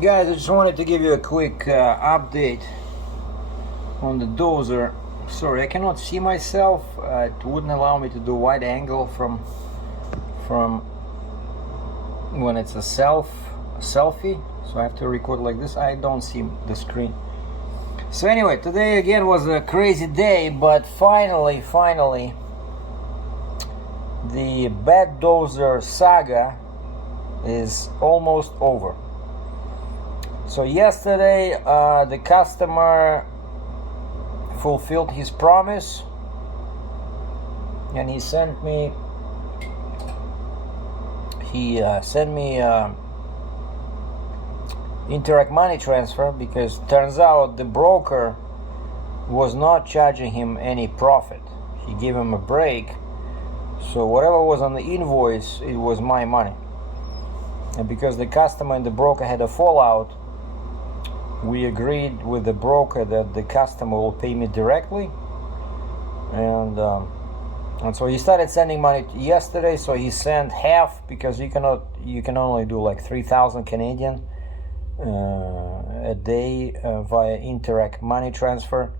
Guys, I just wanted to give you a quick update on the DOZER. Sorry, I cannot see myself. It wouldn't allow me to do wide angle from when it's a selfie, so I have to record like this. I don't see the screen. So anyway, today again was a crazy day, but finally the bad DOZER saga is almost over. So yesterday the customer fulfilled his promise and he sent me Interact money transfer, because turns out the broker was not charging him any profit. He gave him a break, so whatever was on the invoice, it was my money. And because the customer and the broker had a fallout, we agreed with the broker that the customer will pay me directly, and so he started sending money yesterday. So he sent half, because you can only do like 3,000 Canadian a day via Interact money transfer.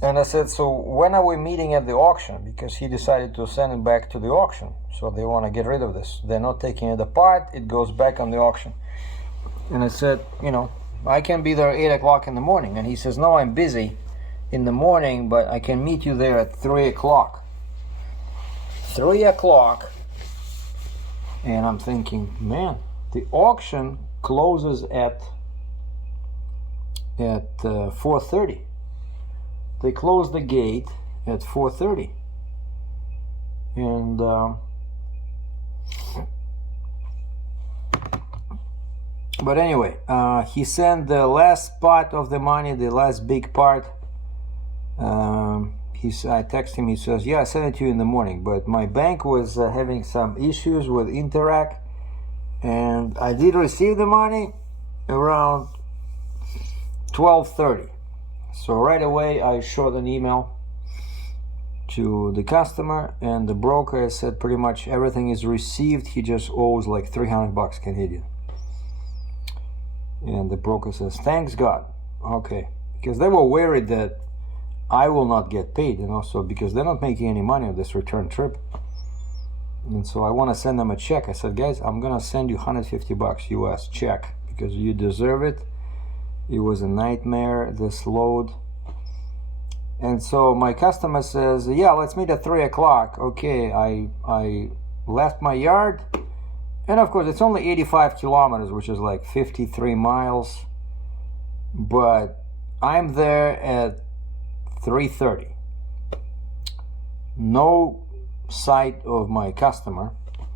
And I said, so when are we meeting at the auction? Because he decided to send it back to the auction, so they want to get rid of this. They're not taking it apart, it goes back on the auction. And I said, I can be there 8 o'clock in the morning. And he says, no, I'm busy in the morning, but I can meet you there at 3 o'clock. 3 o'clock. And I'm thinking, man, the auction closes at 4:30. They close the gate at 4:30. And but anyway, he sent the last part of the money, the last big part. I text him, he says, yeah, I sent it to you in the morning, but my bank was having some issues with Interact, and I did receive the money around 12:30. So right away I shot an email to the customer, and the broker said pretty much everything is received, he just owes like 300 bucks Canadian. And the broker says, thanks God. Okay, because they were worried that I will not get paid, so because they're not making any money on this return trip. And so I want to send them a check. I said, guys, I'm gonna send you 150 bucks US check, because you deserve it. It was a nightmare, this load. And so my customer says, yeah, let's meet at 3 o'clock. Okay, I left my yard, and of course it's only 85 kilometers, which is like 53 miles, but I'm there at 3:30. No sight of my customer.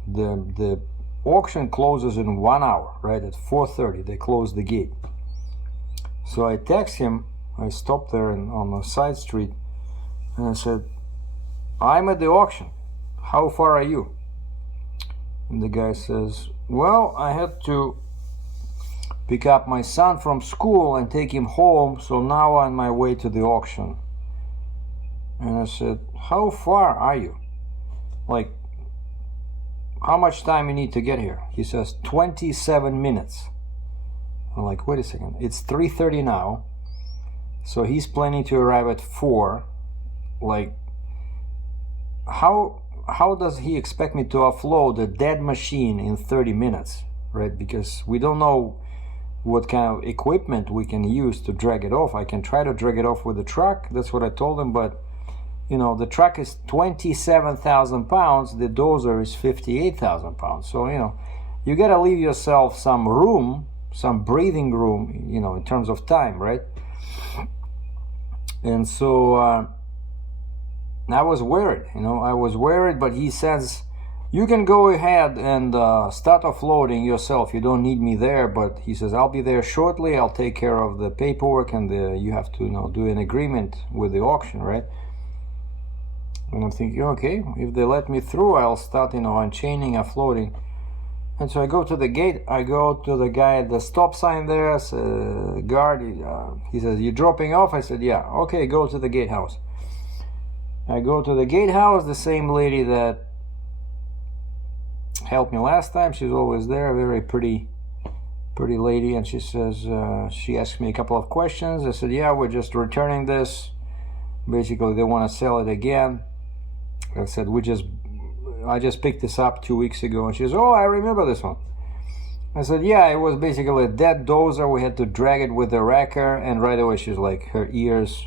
The auction closes in 1 hour, right? At 4:30 they close the gate. So I text him, I stopped there on a side street, and I said, I'm at the auction, how far are you? And the guy says, well, I had to pick up my son from school and take him home, so now I'm on my way to the auction. And I said, how far are you? Like, how much time you need to get here? He says, 27 minutes. I'm like, wait a second, it's 3:30 now, so he's planning to arrive at 4. Like, how does he expect me to offload a dead machine in 30 minutes, right? Because we don't know what kind of equipment we can use to drag it off. I can try to drag it off with the truck, that's what I told him, but the truck is 27,000 pounds, the DOZER is 58,000 pounds. So, you gotta leave yourself some room, some breathing room, in terms of time, right? And so I was worried, but he says, you can go ahead and start offloading yourself, you don't need me there. But he says, I'll be there shortly, I'll take care of the paperwork, and you have to do an agreement with the auction, right? And I'm thinking, okay, if they let me through, I'll start unchaining, offloading. And so I go to the gate, I go to the guy at the stop sign there, guard, he says, you dropping off? I said, yeah. Okay, go to the gatehouse. I go to the gatehouse, the same lady that helped me last time. She's always there, very pretty lady. And she says, she asked me a couple of questions. I said, yeah, we're just returning this. Basically, they want to sell it again. I said, I just picked this up 2 weeks ago. And she says, oh, I remember this one. I said, yeah, it was basically a dead dozer. We had to drag it with the wrecker. And right away, she's like, her ears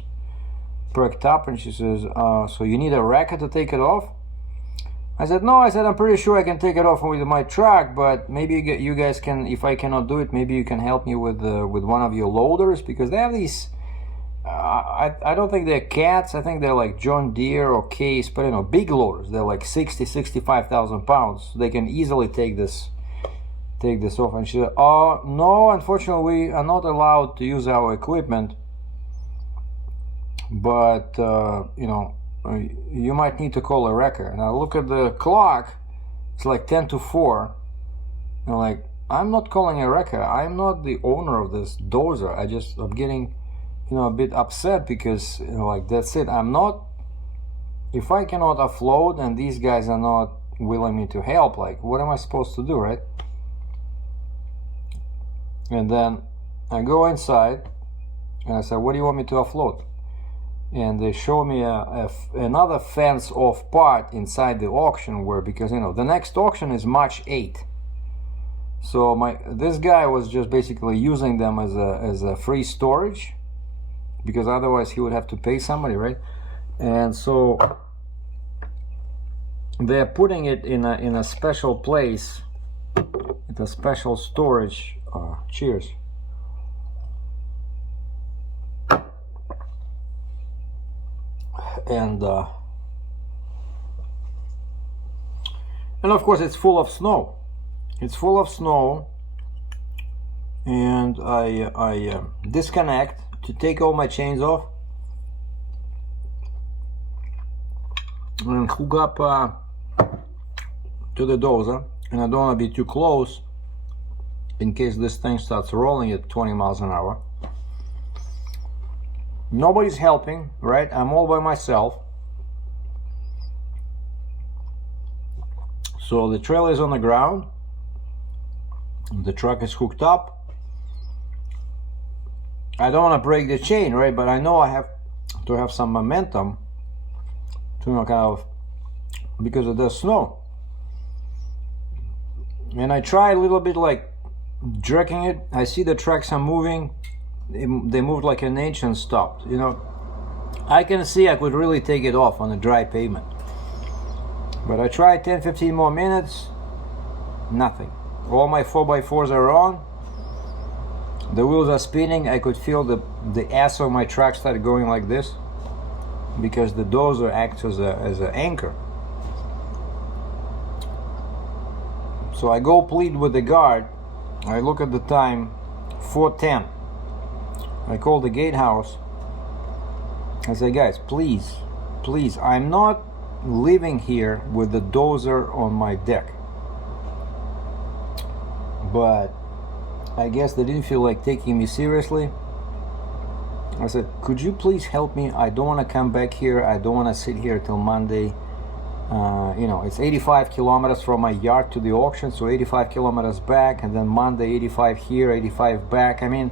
perked up. And she says, so you need a wrecker to take it off? I said, no. I said, I'm pretty sure I can take it off with my truck, but maybe you guys can, if I cannot do it, maybe you can help me with one of your loaders, because they have these, I don't think they're Cats. I think they're like John Deere or Case, but you know, big loaders. They're like 65,000 pounds. They can easily take this off. And she said, oh, no, unfortunately, we are not allowed to use our equipment, but, you know, you might need to call a wrecker. And I look at the clock, it's like 10 to 4. And like, I'm not calling a wrecker. I'm not the owner of this dozer. I'm getting, you know, a bit upset because, you know, like, that's it. If I cannot offload and these guys are not willing me to help, like, what am I supposed to do, right? And then I go inside and I said, what do you want me to offload? And they show me another fence-off part inside the auction, where, because you know the next auction is March 8th. So this guy was just basically using them as a free storage, because otherwise he would have to pay somebody, right? And so they're putting it in a special place, it's a special storage. Cheers. And of course it's full of snow. It's full of snow, and I disconnect to take all my chains off and hook up to the dozer. And I don't want to be too close in case this thing starts rolling at 20 miles an hour. Nobody's helping, right? I'm all by myself. So the trailer is on the ground. The truck is hooked up. I don't want to break the chain, right? But I know I have to have some momentum to, you know, kind of, because of the snow. And I try a little bit like jerking it. I see the tracks are moving. They moved like an inch and stopped. You know, I can see I could really take it off on a dry pavement. But I tried 10-15 more minutes. Nothing. All my 4x4s are on. The wheels are spinning. I could feel the ass of my truck started going like this, because the dozer acts as an anchor. So I go plead with the guard. I look at the time, 4:10. I call the gatehouse. I say, guys, please, I'm not living here with the dozer on my deck. But I guess they didn't feel like taking me seriously. I said, could you please help me? I don't want to come back here. I don't want to sit here till Monday. You know, it's 85 kilometers from my yard to the auction, so 85 kilometers back, and then Monday 85 here, 85 back. I mean,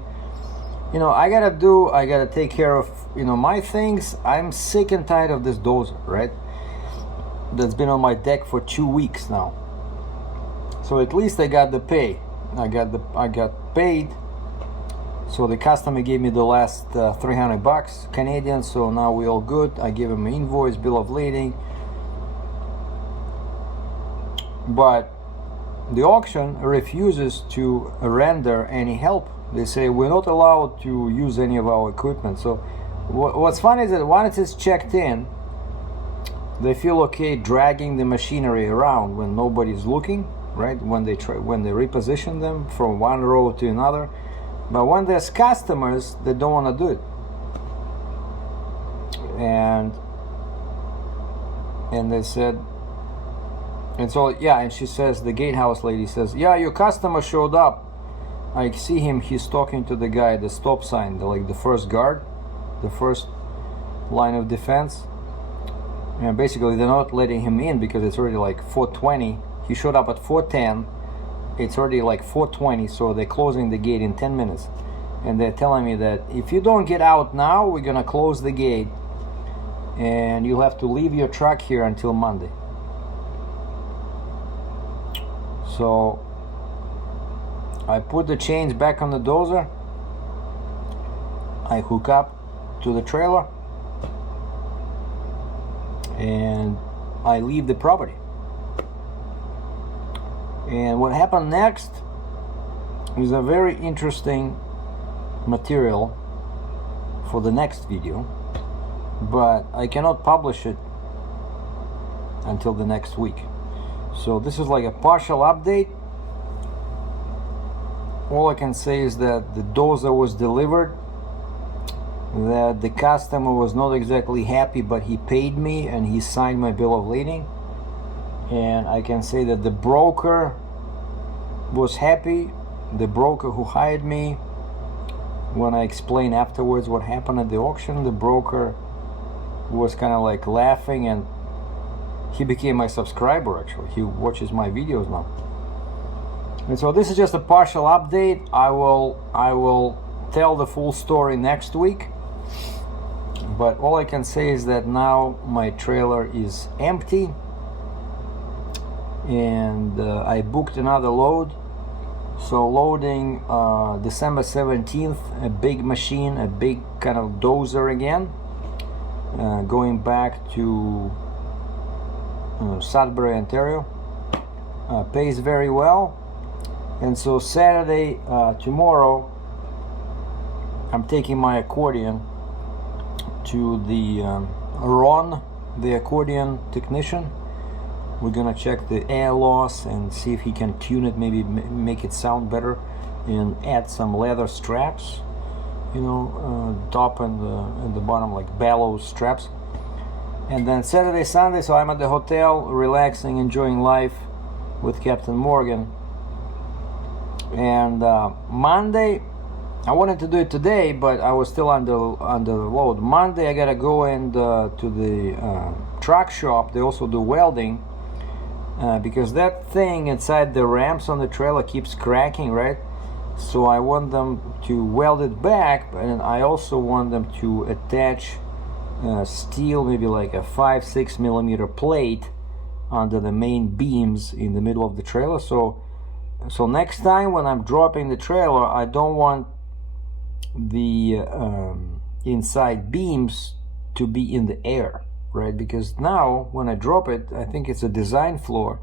you know, I gotta take care of, you know, my things. I'm sick and tired of this dozer, right? That's been on my deck for 2 weeks now. So at least I got the pay. I got paid. So the customer gave me the last $300 Canadian. So now we all good. I give him an invoice, bill of lading. But the auction refuses to render any help. They say we're not allowed to use any of our equipment. So what's funny is that once it's checked in, they feel okay dragging the machinery around when nobody's looking, right? When they reposition them from one row to another. But when there's customers, they don't want to do it. And they said, and so, yeah, and she says, the gatehouse lady says, yeah, your customer showed up. I see him, he's talking to the guy, the stop sign, the first guard, the first line of defense. And basically they're not letting him in because it's already like 4:20 He showed up at 4:10. It's already like 4:20, so they're closing the gate in 10 minutes. And they're telling me that if you don't get out now, we're gonna close the gate and you'll have to leave your truck here until Monday. So I put the chains back on the dozer. I hook up to the trailer and I leave the property. And what happened next is a very interesting material for the next video, but I cannot publish it until the next week. So this is like a partial update. All I can say is that the dozer was delivered, that the customer was not exactly happy, but he paid me and he signed my bill of lading. And I can say that the broker was happy. The broker who hired me, when I explained afterwards what happened at the auction, the broker was kind of like laughing, and he became my subscriber. Actually, he watches my videos now. And so this is just a partial update. I will tell the full story next week. But all I can say is that now my trailer is empty, and I booked another load. So loading December 17th, a big machine, a big kind of dozer again, going back to Sudbury, Ontario. Pays very well. And so Saturday, tomorrow, I'm taking my accordion to the Ron, the accordion technician. We're gonna check the air loss and see if he can tune it, maybe make it sound better, and add some leather straps, you know, top and the bottom, like bellows straps. And then Saturday, Sunday, so I'm at the hotel, relaxing, enjoying life with Captain Morgan. And Monday, I wanted to do it today, but I was still under load. Monday, I gotta go to the truck shop. They also do welding, because that thing inside the ramps on the trailer keeps cracking, right? So I want them to weld it back, and I also want them to attach steel, maybe like a 5-6 millimeter plate under the main beams in the middle of the trailer. So next time when I'm dropping the trailer, I don't want the inside beams to be in the air, right? Because now when I drop it, I think it's a design floor,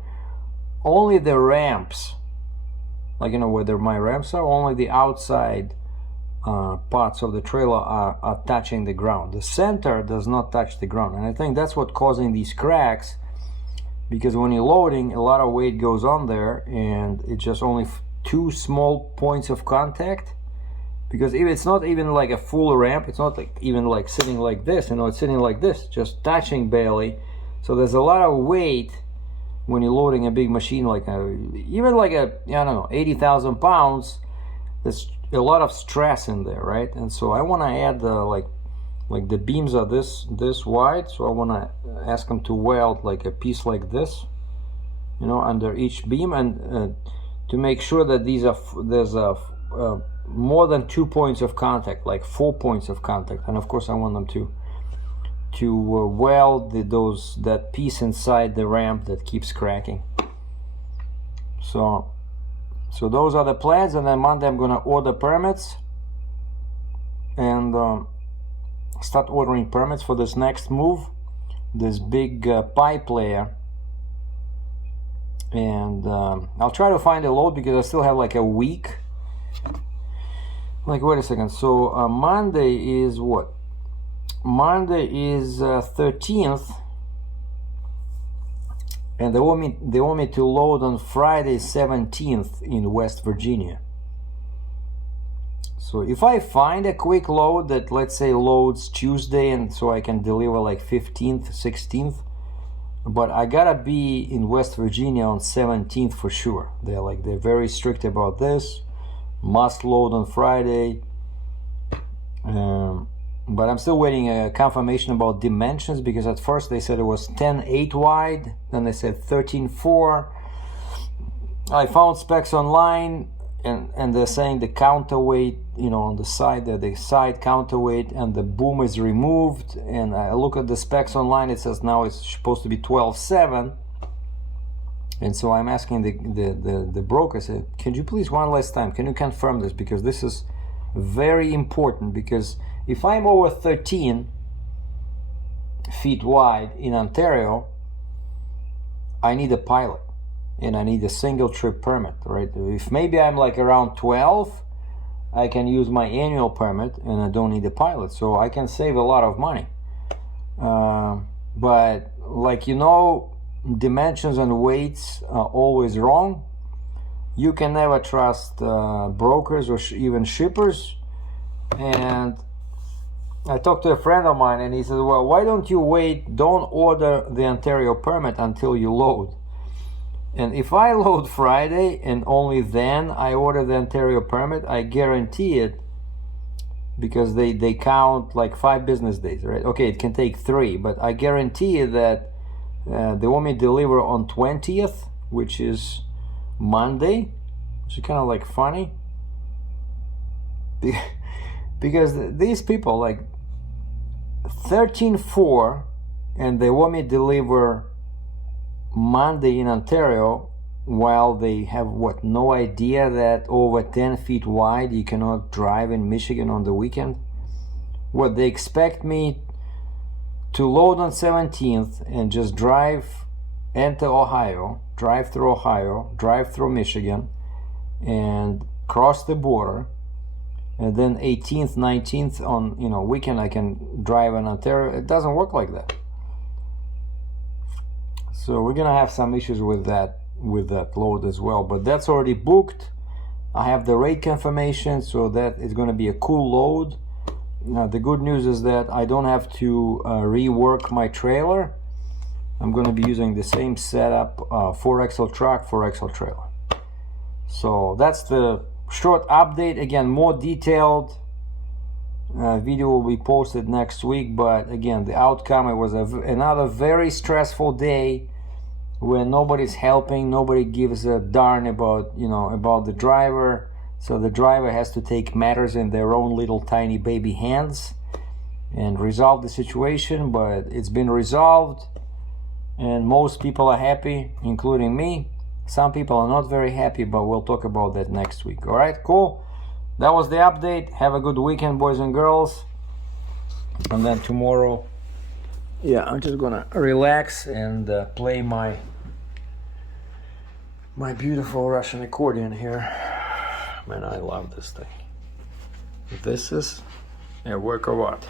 only the ramps, like, you know, where my ramps are, only the outside parts of the trailer are touching the ground. The center does not touch the ground, and I think that's what's causing these cracks, because when you're loading, a lot of weight goes on there, and it's just only two small points of contact. Because it's not even like a full ramp, it's not like even like sitting like this, you know, it's sitting like this, just touching barely. So there's a lot of weight when you're loading a big machine, like even like I don't know, 80,000 pounds. There's a lot of stress in there, right? And so I want to add like the beams are this wide, so I want to ask them to weld like a piece like this, you know, under each beam, and to make sure that there's more than 2 points of contact, like 4 points of contact. And of course I want them to weld that piece inside the ramp that keeps cracking. So those are the plans. And then Monday I'm gonna order permits and start ordering permits for this next move, this big pipe layer. And I'll try to find a load, because I still have like a week. Like, wait a second, so Monday is what? Monday is 13th, and they want me to load on Friday 17th in West Virginia. So if I find a quick load that, let's say, loads Tuesday, and so I can deliver like 15th, 16th, but I gotta be in West Virginia on 17th for sure. They're very strict about this. Must load on Friday. But I'm still waiting a confirmation about dimensions, because at first they said it was 10.8 wide, then they said 13.4. I found specs online, and they're saying the counterweight, you know, on the side, the side counterweight, and the boom is removed. And I look at the specs online, it says now it's supposed to be 12.7. And so I'm asking the broker, say, can you please one last time, can you confirm this? Because this is very important, because if I'm over 13 feet wide in Ontario, I need a pilot and I need a single trip permit, right? If maybe I'm like around 12, I can use my annual permit and I don't need a pilot, so I can save a lot of money. But like, you know, dimensions and weights are always wrong. You can never trust brokers or even shippers. And I talked to a friend of mine and he said, well, why don't you wait, don't order the Ontario permit until you load. And if I load Friday and only then I order the Ontario permit, I guarantee it, because they count like 5 business days, right? Okay, it can take 3, but I guarantee you that they want me to deliver on 20th, which is Monday, which is kind of like funny. Because these people like 13.4 and they want me to deliver Monday in Ontario, while they have what, no idea that over 10 feet wide you cannot drive in Michigan on the weekend. What, they expect me to load on 17th and just drive, enter Ohio, drive through Ohio, drive through Michigan, and cross the border, and then 18th, 19th on, you know, weekend I can drive in Ontario. It doesn't work like that. So we're gonna have some issues with that load as well, but that's already booked. I have the rate confirmation, so that is going to be a cool load. Now the good news is that I don't have to rework my trailer. I'm going to be using the same setup, 4axle truck, 4axle trailer. So that's the short update. Again, more detailed video will be posted next week, but again, the outcome, it was another very stressful day where nobody's helping, nobody gives a darn about, you know, about the driver. So the driver has to take matters in their own little tiny baby hands and resolve the situation, but it's been resolved and most people are happy, including me. Some people are not very happy, but we'll talk about that next week. All right, cool. That was the update. Have a good weekend, boys and girls. And then tomorrow, yeah, I'm just gonna relax and play my beautiful Russian accordion here. Man, I love this thing. This is a work of art.